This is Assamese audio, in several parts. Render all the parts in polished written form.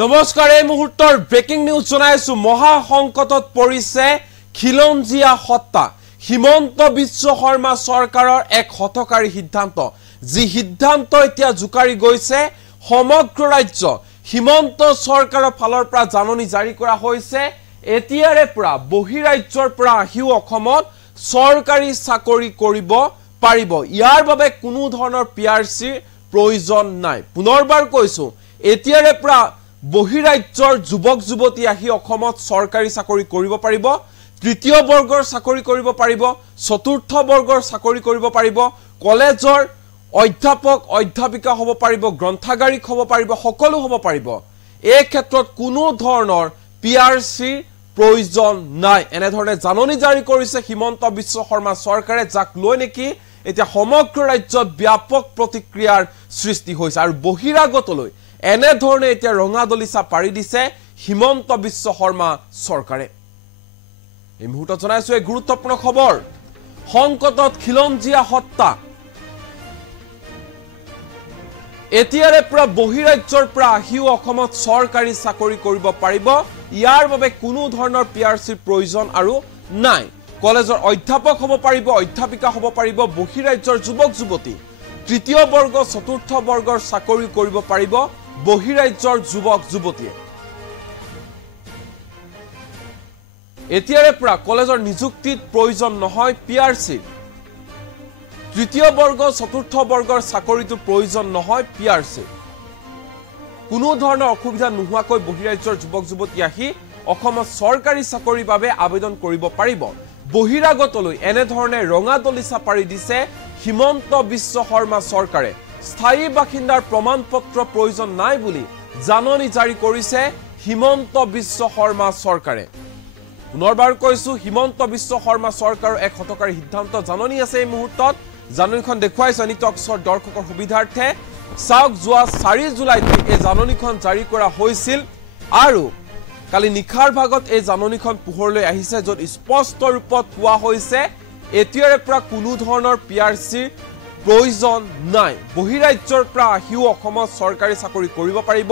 নমস্কাৰ এই মুহূৰ্তৰ ব্ৰেকিং নিউজ জনাইছো মহা সংকটত পৰিছে খিলঞ্জিয়া হত্যা হিমন্ত বিশ্ব শৰ্মা চৰকাৰৰ এক হতকাৰী সিদ্ধান্ত যি সিদ্ধান্ত এতিয়া জুকাৰি গৈছে সমগ্ৰ ৰাজ্য হিমন্ত চৰকাৰৰ ফালৰ পৰা জাননী জাৰি কৰা হৈছে এতিয়াৰে পৰা বহিৰাজ্যৰ পৰা আহিও অসমত চৰকাৰী চাকৰি কৰিব পাৰিব ইয়াৰ বাবে কোনো ধৰণৰ পিআৰচিৰ প্ৰয়োজন নাই পুনৰবাৰ কৈছো এতিয়াৰে পৰা বহিৰাজ্যৰ যুৱক যুৱতী আহি অসমত চৰকাৰী চাকৰি কৰিব পাৰিব তৃতীয় বৰ্গৰ চাকৰি কৰিব পাৰিব চতুৰ্থ বৰ্গৰ চাকৰি কৰিব পাৰিব কলেজৰ অধ্যাপক অধ্যাপিকা হ'ব পাৰিব গ্ৰন্থাগাৰিক হ'ব পাৰিব সকলো হ'ব পাৰিব এই ক্ষেত্ৰত কোনো ধৰণৰ পিআৰচিৰ প্ৰয়োজন নাই এনে ধৰণে জাননী জাৰি কৰিছে হিমন্ত বিশ্ব শৰ্মা চৰকাৰে যাক লৈ নেকি এতিয়া সমগ্ৰ ৰাজ্যত ব্যাপক প্ৰতিক্ৰিয়াৰ সৃষ্টি হৈছে আৰু বহিৰাগতলৈ এনে ধৰণে এতিয়া ৰঙা দলিচা পাৰি দিছে হিমন্ত বিশ্ব শৰ্মা চৰকাৰে এই মুহূৰ্তত জনাইছো এক গুৰুত্বপূৰ্ণ খবৰ সংকটত খিলঞ্জিয়া হত্যা এতিয়াৰে পৰা বহিৰাজ্যৰ পৰা আহিও অসমত চৰকাৰী চাকৰি কৰিব পাৰিব ইয়াৰ বাবে কোনো ধৰণৰ পিআৰচিৰ প্ৰয়োজন আৰু নাই কলেজৰ অধ্যাপক হ'ব পাৰিব অধ্যাপিকা হ'ব পাৰিব বহিৰাজ্যৰ যুৱক যুৱতী তৃতীয় বৰ্গ চতুৰ্থ বৰ্গৰ চাকৰি কৰিব পাৰিব বহিৰাজ্যৰ যুৱক যুৱতীয়ে এতিয়াৰে পৰা কলেজৰ নিযুক্তিত প্ৰয়োজন নহয় পিআৰচি তৃতীয় বৰ্গ চতুৰ্থ বৰ্গৰ চাকৰিটো প্ৰয়োজন নহয় পিআৰচি কোনো ধৰণৰ অসুবিধা নোহোৱাকৈ বহিৰাজ্যৰ যুৱক যুৱতী আহি অসমত চৰকাৰী চাকৰিৰ বাবে আবেদন কৰিব পাৰিব বহিৰাগতলৈ এনে ধৰণে ৰঙা দলিচা পাৰি দিছে হিমন্ত বিশ্ব শৰ্মা চৰকাৰে স্থায়ী বাসিন্দাৰ প্ৰমাণপত্ৰ প্ৰয়োজন নাই বুলি জাননী জাৰি কৰিছে হিমন্ত বিশ্ব শৰ্মা চৰকাৰে পুনৰবাৰ কৈছো হিমন্ত বিশ্ব শৰ্মা চৰকাৰৰ এক হতকাৰী সিদ্ধান্ত জাননী আছে এই মুহূৰ্তত জাননীখন দেখুৱাইছে নিটক্সৰ দৰ্শকৰ সুবিধাৰ্থে চাওক যোৱা 4 জুলাইত এই জাননীখন জাৰি কৰা হৈছিল আৰু কালি নিখাৰ ভাগত এই জাননীখন পোহৰলৈ আহিছে য'ত স্পষ্ট ৰূপত কোৱা হৈছে এতিয়াৰে পৰা কোনো ধৰণৰ পিআৰচিৰ প্ৰয়োজন নাই বহিৰাজ্যৰ পৰা আহিও অসমত চৰকাৰী চাকৰি কৰিব পাৰিব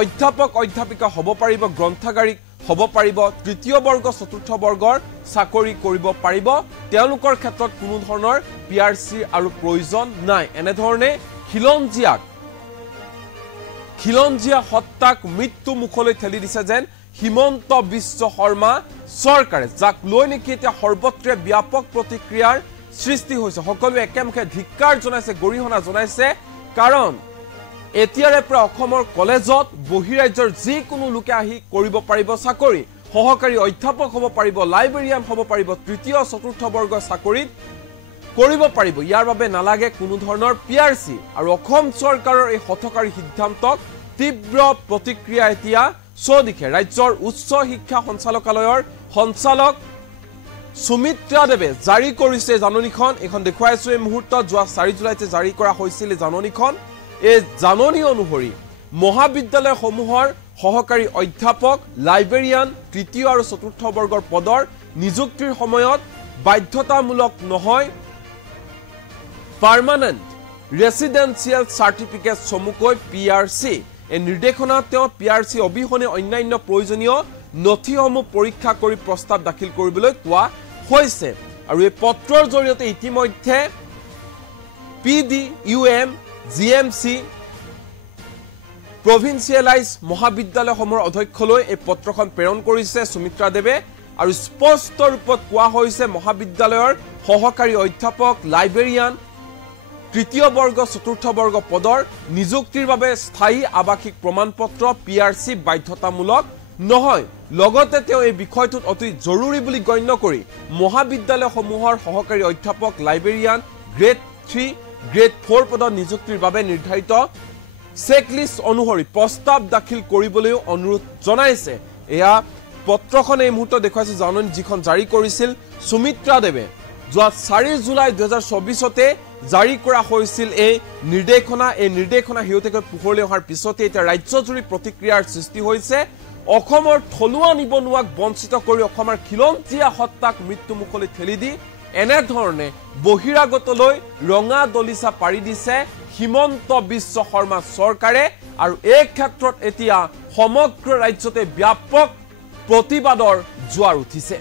অধ্যাপক অধ্যাপিকা হ'ব পাৰিব গ্ৰন্থাগাৰিক হ'ব পাৰিব তৃতীয় বৰ্গ চতুৰ্থ বৰ্গৰ চাকৰি কৰিব পাৰিব তেওঁলোকৰ ক্ষেত্ৰত কোনো ধৰণৰ পিআৰচি আৰু প্ৰয়োজন নাই এনে ধৰণে খিলঞ্জিয়া হত্যাক মৃত্যু মুখলৈ ঠেলি দিছে যেন হিমন্ত বিশ্ব শৰ্মা চৰকাৰে যাক লৈ নেকি এতিয়া সৰ্বত্ৰে ব্যাপক প্ৰতিক্ৰিয়াৰ সৃষ্টি হৈছে সকলো একেমুখে ধিক্কাৰ জনাইছে গৰিহণা জনাইছে কাৰণ এতিয়াৰে পৰা অসমৰ কলেজত বহিৰাজ্যৰ যিকোনো লোকে আহি কৰিব পাৰিব চাকৰি সহকাৰী অধ্যাপক হ'ব পাৰিব লাইব্ৰেৰিয়ান হ'ব পাৰিব তৃতীয় চতুৰ্থ বৰ্গৰ চাকৰিত কৰিব পাৰিব ইয়াৰ বাবে নালাগে কোনো ধৰণৰ পিআৰচি আৰু অসম চৰকাৰৰ এই হতকাৰী সিদ্ধান্তক তীব্ৰ প্ৰতিক্ৰিয়া এতিয়া চৌদিশে ৰাজ্যৰ উচ্চ শিক্ষা সঞ্চালকালয়ৰ সঞ্চালক সুমিত্ৰা দেৱে জাৰি কৰিছে জাননীখন এখন দেখুৱাইছো এই মুহূৰ্তত যোৱা 4 জুলাইতে জাৰি কৰা হৈছিল জাননীখন এই জাননী অনুসৰি মহাবিদ্যালয়সমূহৰ সহকাৰী অধ্যাপক লাইব্ৰেৰিয়ান তৃতীয় আৰু চতুৰ্থ বৰ্গৰ পদৰ নিযুক্তিৰ সময়ত বাধ্যতামূলক নহয় পাৰ্মানেন্ট ৰেসিডেন্সিয়েল সাৰ্টিফিকেট চমুকৈ পিআৰচি এই নিৰ্দেশনাত তেওঁ পিআৰচি অবিহনে অন্যান্য প্ৰয়োজনীয় নথিসমূহ পৰীক্ষা কৰি প্ৰস্তাৱ দাখিল কৰিবলৈ কোৱা হৈছে আৰু এই পত্ৰৰ জৰিয়তে ইতিমধ্যে পিডি ইউএম জিএমচি প্ৰভিন্সিয়েলাইজ মহাবিদ্যালয়সমূহৰ অধ্যক্ষলৈ এই পত্ৰখন প্ৰেৰণ কৰিছে সুমিত্ৰা দেৱে আৰু স্পষ্ট ৰূপত কোৱা হৈছে মহাবিদ্যালয়ৰ সহকাৰী অধ্যাপক লাইব্ৰেৰিয়ান তৃতীয় বৰ্গ চতুৰ্থ বৰ্গ পদৰ নিযুক্তিৰ বাবে স্থায়ী আৱাসিক প্ৰমাণপত্ৰ পিআৰচি বাধ্যতামূলক নহয় লগতে তেওঁ এই বিষয়টোত অতি জৰুৰী বুলি গণ্য কৰি মহাবিদ্যালয়সমূহৰ সহকাৰী অধ্যাপক লাইব্ৰেৰিয়ান গ্ৰেড 3 গ্ৰেড 4 পদৰ নিযুক্তিৰ বাবে নিৰ্ধাৰিত চেকলিষ্ট অনুসৰি প্ৰস্তাৱ দাখিল কৰিবলৈ অনুৰোধ জনাইছে এয়া পত্ৰখন এই মুহূৰ্তত দেখুৱাইছে জাননী যিখন জাৰি কৰিছিল সুমিত্ৰা দেৱে যোৱা 4 জুলাই 2024তে জাৰি কৰা হৈছিল এই নিৰ্দেশনা হিয়তেকৈ পোহৰলৈ অহাৰ পিছতে এতিয়া ৰাজ্যজুৰি প্ৰতিক্ৰিয়াৰ সৃষ্টি হৈছে অসমৰ থলুৱা নিবনুৱাক বঞ্চিত কৰি অসমৰ খিলঞ্জিয়া হত্যাক মৃত্যু মুখলৈ ঠেলি দি এনে ধৰণে বহিৰাগতলৈ ৰঙা দলিচা পাৰি দিছে হিমন্ত বিশ্ব শৰ্মা চৰকাৰে আৰু এই ক্ষেত্ৰত এতিয়া সমগ্ৰ ৰাজ্যতে ব্যাপক প্ৰতিবাদৰ জোৱাৰ উঠিছে।